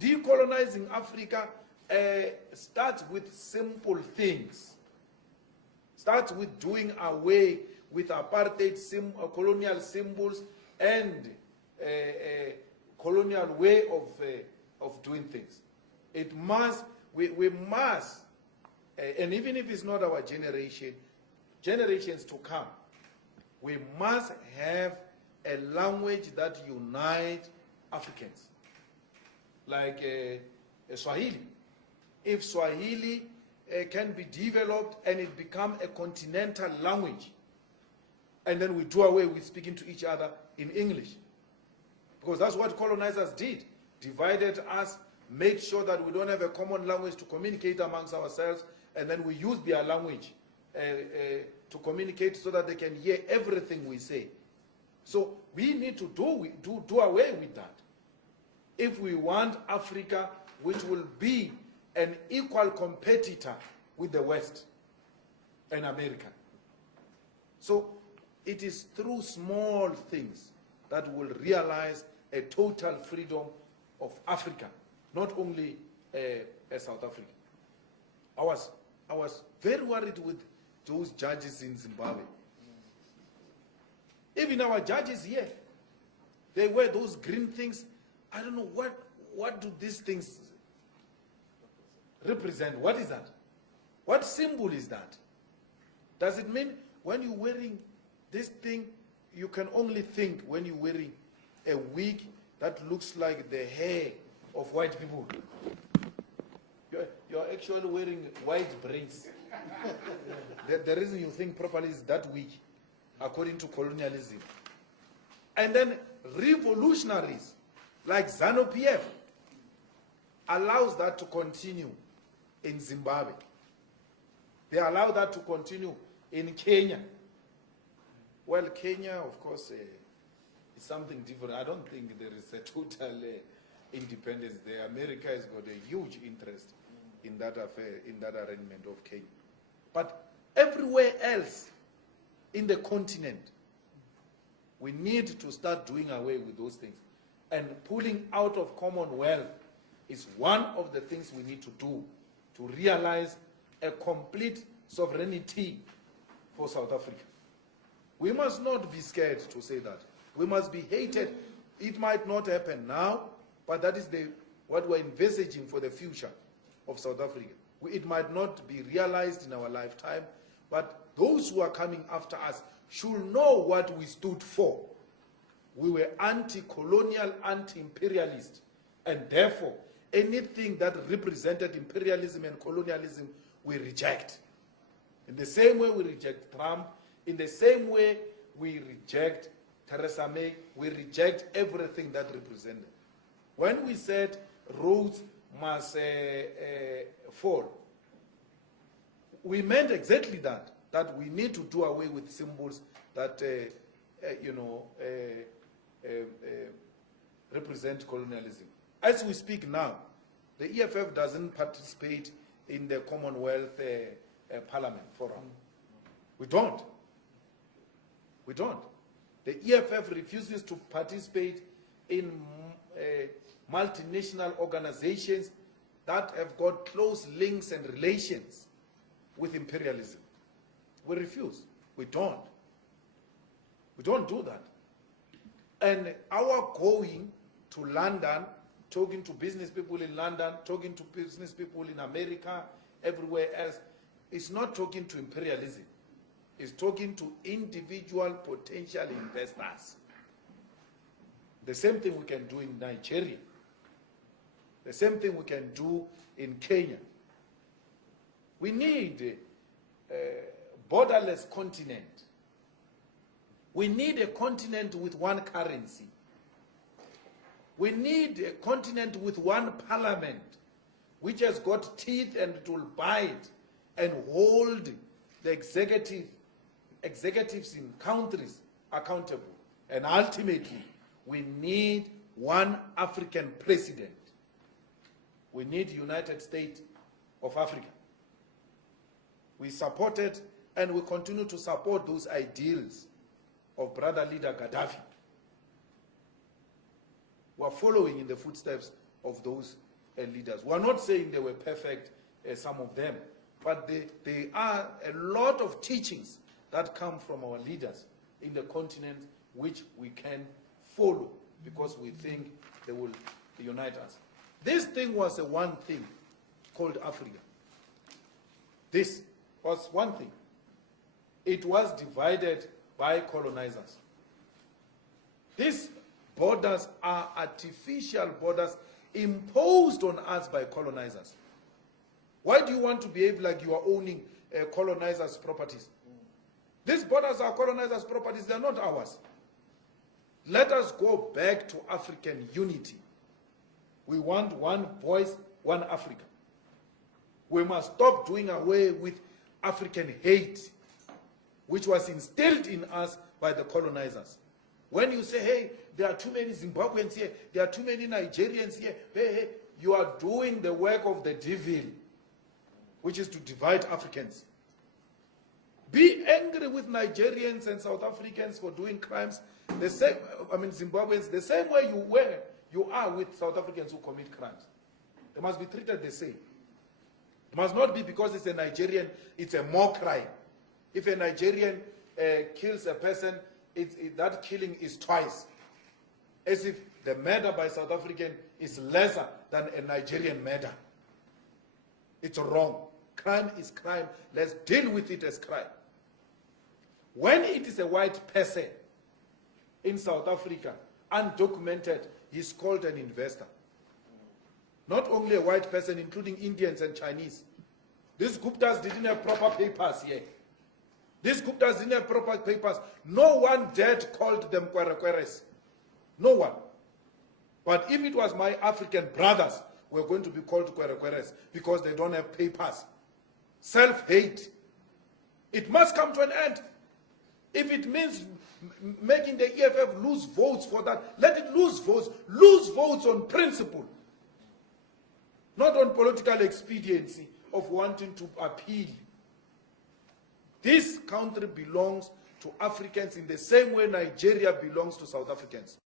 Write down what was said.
Decolonizing Africa starts with simple things. Starts with doing away with apartheid, colonial symbols, and colonial way of doing things. It must, we must, and even if it's not our generation, generations to come, we must have a language that unites Africans, like Swahili. If Swahili can be developed and it become a continental language, and then we do away with speaking to each other in English, because that's what colonizers did, divided us, made sure that we don't have a common language to communicate amongst ourselves, and then we use their language to communicate so that they can hear everything we say. So we need to do away with that if we want Africa, which will be an equal competitor with the West and America. So it is through small things that we'll realize a total freedom of Africa, not only South Africa. I was very worried with those judges in Zimbabwe. Even our judges here, they wear those green things. I don't know what do these things represent. What is that? What symbol is that? Does it mean when you're wearing this thing, you can only think when you're wearing a wig that looks like the hair of white people? You're actually wearing white braids. The reason you think properly is that wig, according to colonialism. And then revolutionaries like ZANU-PF allows that to continue in Zimbabwe. They allow that to continue in Kenya. Well, Kenya, of course, is something different. I don't think there is a total independence there. America has got a huge interest in that affair, in that arrangement of Kenya. But everywhere else in the continent, we need to start doing away with those things. And pulling out of Commonwealth is one of the things we need to do to realize a complete sovereignty for South Africa. We must not be scared to say that. We must be hated. It might not happen now, but that is what we're envisaging for the future of South Africa. It might not be realized in our lifetime, but those who are coming after us should know what we stood for. We were anti-colonial, anti-imperialist, and therefore anything that represented imperialism and colonialism we reject. In the same way we reject Trump, in the same way we reject Theresa May, we reject everything that represented. When we said roads must fall, we meant exactly that we need to do away with symbols that represent colonialism. As we speak now, the EFF doesn't participate in the Commonwealth Parliament Forum. We don't. We don't. The EFF refuses to participate in multinational organizations that have got close links and relations with imperialism. We refuse. We don't. We don't do that. And our going to London, talking to business people in London, talking to business people in America, everywhere else, is not talking to imperialism. It's talking to individual potential investors. The same thing we can do in Nigeria. The same thing we can do in Kenya. We need a borderless continent. We need a continent with one currency. We need a continent with one parliament, which has got teeth and it will bite and hold the executives in countries accountable. And ultimately, we need one African president. We need United States of Africa. We supported and we continue to support those ideals of brother leader Qadaafi. We are following in the footsteps of those leaders. We are not saying they were perfect, some of them, but there are a lot of teachings that come from our leaders in the continent which we can follow because we think they will unite us. This thing was a one thing called Africa. This was one thing. It was divided by colonizers. These borders are artificial borders imposed on us by colonizers. Why do you want to behave like you are owning colonizers' properties? These borders are colonizers' properties, they are not ours. Let us go back to African unity. We want one voice, one Africa. We must stop doing away with African hate, which was instilled in us by the colonizers. When you say, hey, there are too many Zimbabweans here, there are too many Nigerians here, hey, you are doing the work of the devil, which is to divide Africans. Be angry with Nigerians and South Africans for doing crimes, the same, Zimbabweans, the same way you are with South Africans who commit crimes. They must be treated the same. It must not be because it's a Nigerian, it's a more crime. If a Nigerian kills a person, that killing is twice. As if the murder by South African is lesser than a Nigerian murder. It's wrong. Crime is crime. Let's deal with it as crime. When it is a white person in South Africa, undocumented, he's called an investor. Not only a white person, including Indians and Chinese. These Guptas didn't have proper papers here. These Guptas didn't have proper papers. No one dared called them Kwerekweres. No one. But if it was my African brothers, we're going to be called Kwerekweres because they don't have papers. Self-hate. It must come to an end. If it means making the EFF lose votes for that, let it lose votes. Lose votes on principle. Not on political expediency of wanting to appeal. This country belongs to Africans in the same way Nigeria belongs to South Africans.